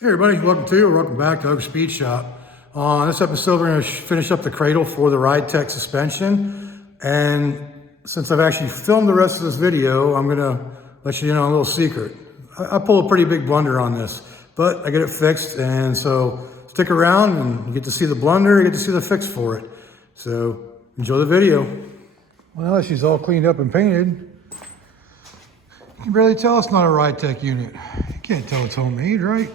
Hey everybody, welcome back to Oak Speed Shop. On this episode, we're going to finish up the cradle for the Ridetech suspension. And since I've actually filmed the rest of this video, I'm going to let you in on a little secret. I pull a pretty big blunder on this, but I get it fixed. And so stick around and you get to see the blunder, you get to see the fix for it. So enjoy the video. Well, she's all cleaned up and painted. You can barely tell it's not a Ridetech unit. You can't tell it's homemade, right?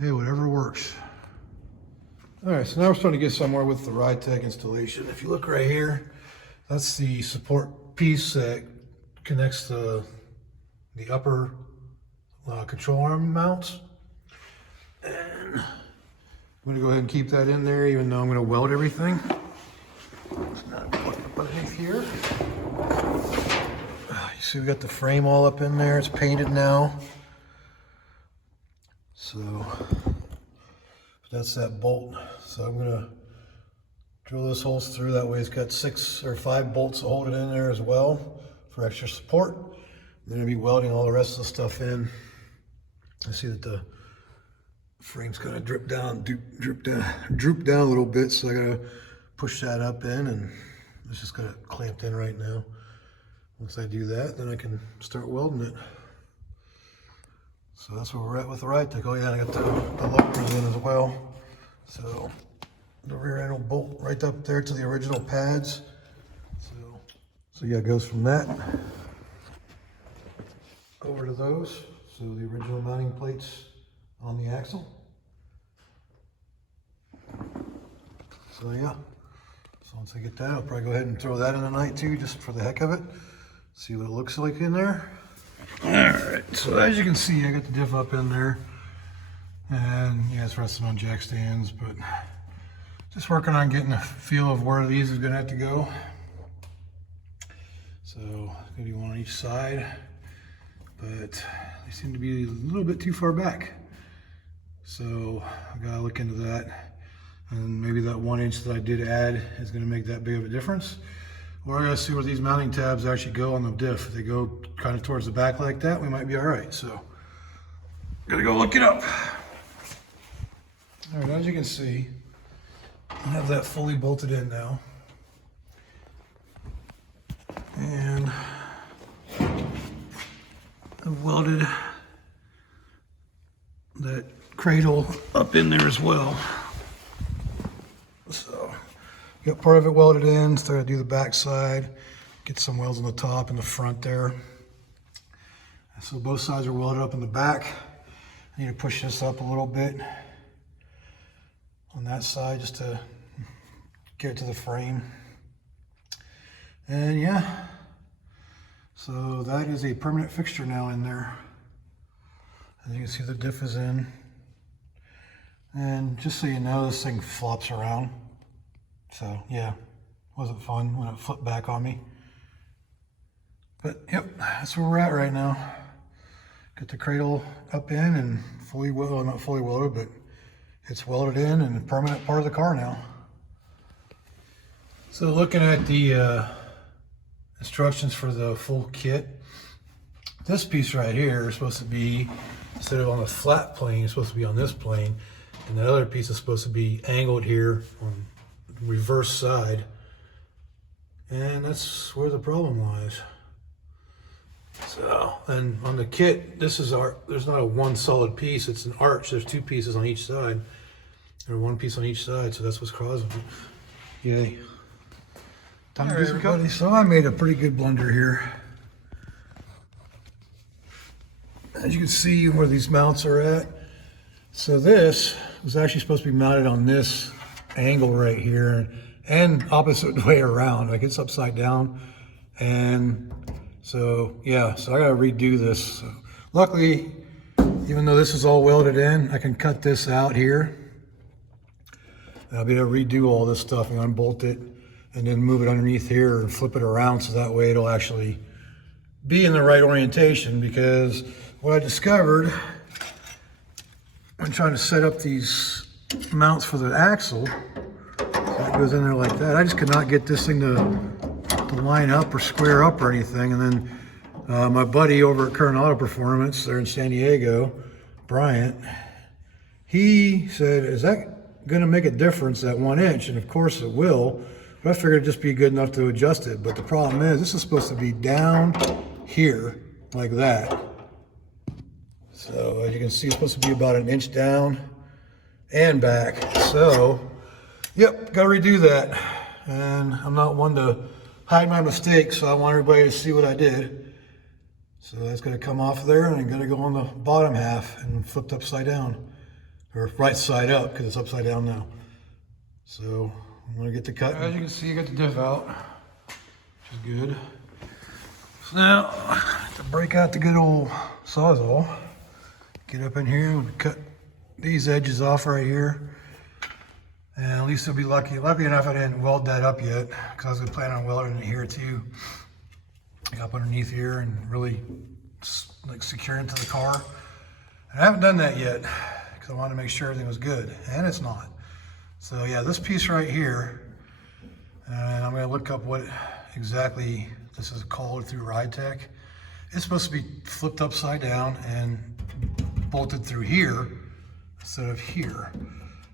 Hey, whatever works. All right, so now we're starting to get somewhere with the Ridetech installation. If you look right here, that's the support piece that connects the upper control arm mounts. And I'm gonna go ahead and keep that in there, even though I'm gonna weld everything. It's not up underneath here. You see we got the frame all up in there. It's painted now. So that's that bolt. So I'm gonna drill those holes through. That way it's got 6 or 5 bolts to hold it in there as well for extra support. Then I'll be welding all the rest of the stuff in. I see that the frame's kind of droop down a little bit, so I gotta push that up in, and it's just got it clamped in right now. Once I do that, then I can start welding it. So that's where we're at with the Ridetech. Oh yeah, I got the levers in as well. So the rear end will bolt right up there to the original pads. So yeah, it goes from that over to those. So the original mounting plates on the axle. So yeah. So once I get that, I'll probably go ahead and throw that in tonight too, just for the heck of it. See what it looks like in there. All right, so as you can see, I got the diff up in there. And yeah, it's resting on jack stands, but just working on getting a feel of where these is gonna have to go. So gonna do one on each side, but they seem to be a little bit too far back. So I gotta look into that. And maybe that 1 inch that I did add is gonna make that big of a difference. Or I gotta see where these mounting tabs actually go on the diff. If they go kind of towards the back like that, we might be all right. So, gotta go look it up. All right, as you can see, I have that fully bolted in now. And I've welded that cradle up in there as well. So, got part of it welded in, started to do the back side, get some welds on the top and the front there. So both sides are welded up in the back. I need to push this up a little bit on that side just to get it to the frame. And yeah, so that is a permanent fixture now in there. As you can see, the diff is in. And just so you know, this thing flops around. So yeah, wasn't fun when it flipped back on me. But yep, that's where we're at right now. Got the cradle up in and fully welded, well, not fully welded, but it's welded in and a permanent part of the car now. So looking at the instructions for the full kit, this piece right here is supposed to be, instead of on a flat plane, it's supposed to be on this plane. And the other piece is supposed to be angled here on reverse side, and that's where the problem lies. So, and on the kit, this is there's not a one solid piece, it's an arch. There's 2 pieces on each side, or 1 piece on each side, so that's what's causing it. Yay. Time to do some cutting. So I made a pretty good blunder here. As you can see where these mounts are at. So this was actually supposed to be mounted on this angle right here, and opposite way around, like it's upside down. And so yeah, so I gotta redo this. So luckily, even though this is all welded in, I can cut this out here, and I'll be able to redo all this stuff and unbolt it and then move it underneath here and flip it around, so that way it'll actually be in the right orientation. Because what I discovered when trying to set up these mounts for the axle, so it goes in there like that, I just could not get this thing to line up or square up or anything. And then My buddy over at Current Auto Performance, there in San Diego, Bryant, he said, is that gonna make a difference, that 1 inch? And of course it will, but I figured it'd just be good enough to adjust it. But the problem is, this is supposed to be down here, like that. So as you can see, it's supposed to be about 1 inch down and back. So, yep, gotta redo that. And I'm not one to hide my mistakes, so I want everybody to see what I did. So that's gonna come off there, and I'm gonna go on the bottom half and flipped upside down, or right side up, because it's upside down now. So I'm gonna get the cut. As you can see, I got the diff out, which is good. So now, I have to break out the good old Sawzall. Get up in here and cut these edges off right here. And at least I'll be lucky enough I didn't weld that up yet, because I was gonna plan on welding it here too. Up underneath here and really like secure into the car. And I haven't done that yet, because I wanted to make sure everything was good, and it's not. So yeah, this piece right here, and I'm gonna look up what exactly this is called through Ridetech. It's supposed to be flipped upside down and bolted through here instead of here.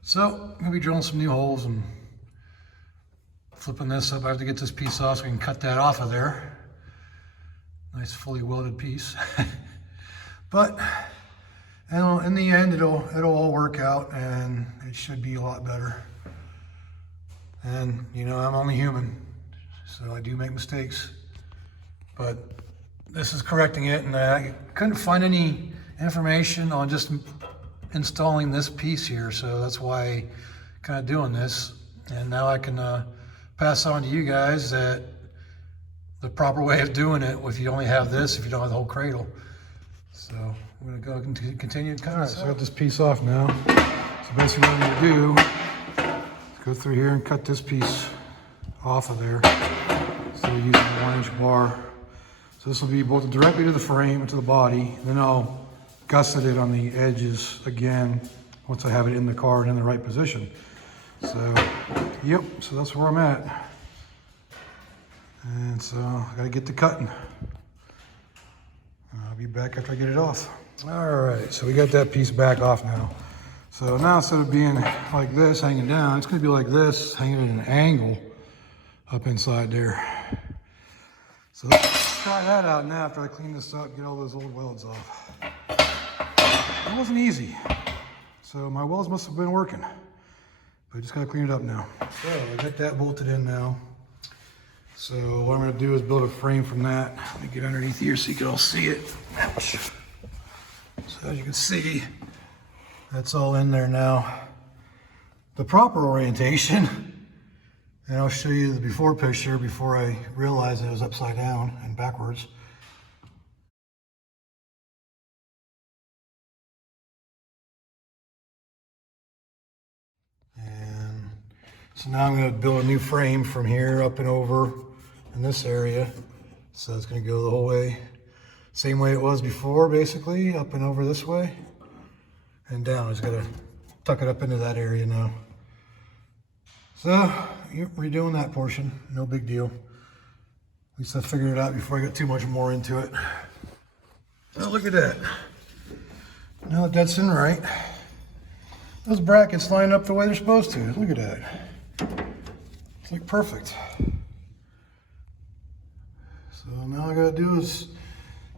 So I'm gonna be drilling some new holes and flipping this up. I have to get this piece off so we can cut that off of there. Nice fully welded piece. But in the end, it'll all work out, and it should be a lot better. And you know, I'm only human, so I do make mistakes. But this is correcting it, and I couldn't find any information on just installing this piece here, so that's why kind of doing this. And now I can pass on to you guys that the proper way of doing it if you only have this, if you don't have the whole cradle. So I'm gonna go continue to cut. All right, so I got this piece off now. So basically what I'm gonna do is go through here and cut this piece off of there instead of using a 1 inch bar. So this will be bolted directly to the frame and to the body. Then I'll gusset it on the edges again once I have it in the car and in the right position. So, yep, so that's where I'm at. And so I gotta get to cutting. I'll be back after I get it off. All right, so we got that piece back off now. So now instead of being like this, hanging down, it's gonna be like this, hanging at an angle up inside there. So let's try that out now after I clean this up, get all those old welds off. It wasn't easy. So my welds must have been working. But I just gotta clean it up now. So I got that bolted in now. So what I'm gonna do is build a frame from that. Let me get underneath here so you can all see it. Ouch. So as you can see, that's all in there now. The proper orientation, and I'll show you the before picture before I realized it was upside down and backwards. And so now I'm going to build a new frame from here up and over in this area. So it's going to go the whole way, same way it was before, basically, up and over this way and down. I just got to tuck it up into that area now. So you're redoing that portion, no big deal. At least I figured it out before I got too much more into it. Oh, look at that. Now that that's in right, those brackets line up the way they're supposed to. Look at that. It's like perfect. So now all I gotta do is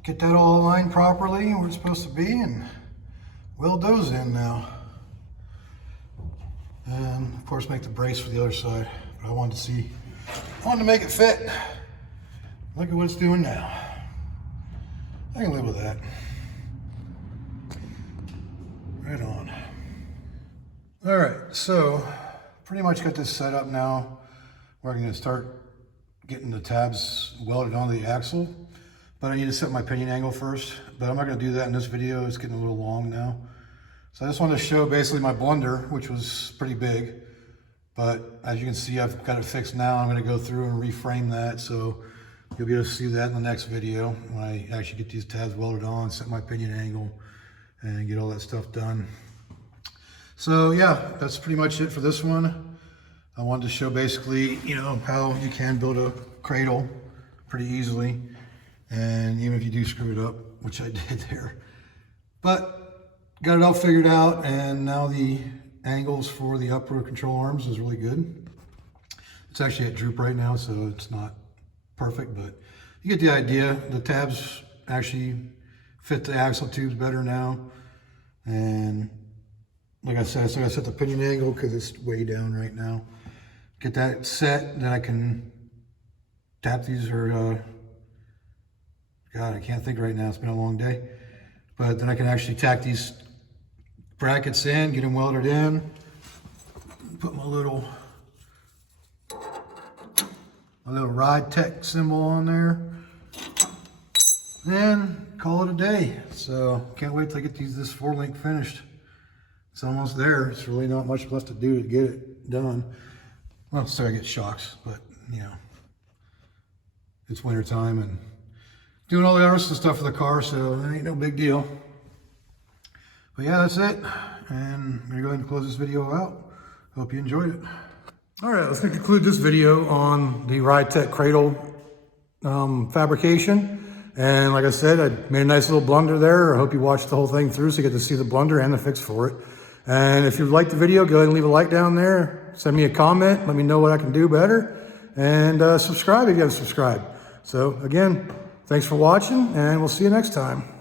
get that all aligned properly where it's supposed to be and weld those in now. And of course make the brace for the other side. But I wanted to make it fit. Look at what it's doing now. I can live with that. Right on. All right, so pretty much got this set up now. We're gonna start getting the tabs welded onto the axle, but I need to set my pinion angle first, but I'm not gonna do that in this video. It's getting a little long now. So I just wanted to show basically my blunder, which was pretty big, but as you can see, I've got it fixed now. I'm gonna go through and reframe that, so you'll be able to see that in the next video when I actually get these tabs welded on, set my pinion angle, and get all that stuff done. So yeah, that's pretty much it for this one. I wanted to show basically, you know, how you can build a cradle pretty easily. And even if you do screw it up, which I did there, but got it all figured out. And now the angles for the upper control arms is really good. It's actually at droop right now, so it's not perfect, but you get the idea. The tabs actually fit the axle tubes better now. And like I said, so I set the pinion angle because it's way down right now. Get that set, then I can tap these, or God, I can't think right now. It's been a long day. But then I can actually tack these brackets in, get them welded in, put my little Ridetech symbol on there, and call it a day. So can't wait to get this 4-link finished. It's almost there. It's really not much left to do to get it done. Well, so I get shocks, but you know, it's winter time and doing all the rest of the stuff for the car, so it ain't no big deal. But yeah, that's it. And I'm gonna go ahead and close this video out. Hope you enjoyed it. All right, let's conclude this video on the Ridetech Cradle fabrication. And like I said, I made a nice little blunder there. I hope you watched the whole thing through so you get to see the blunder and the fix for it. And if you liked the video, go ahead and leave a like down there. Send me a comment. Let me know what I can do better. And subscribe if you haven't subscribed. So again, thanks for watching, and we'll see you next time.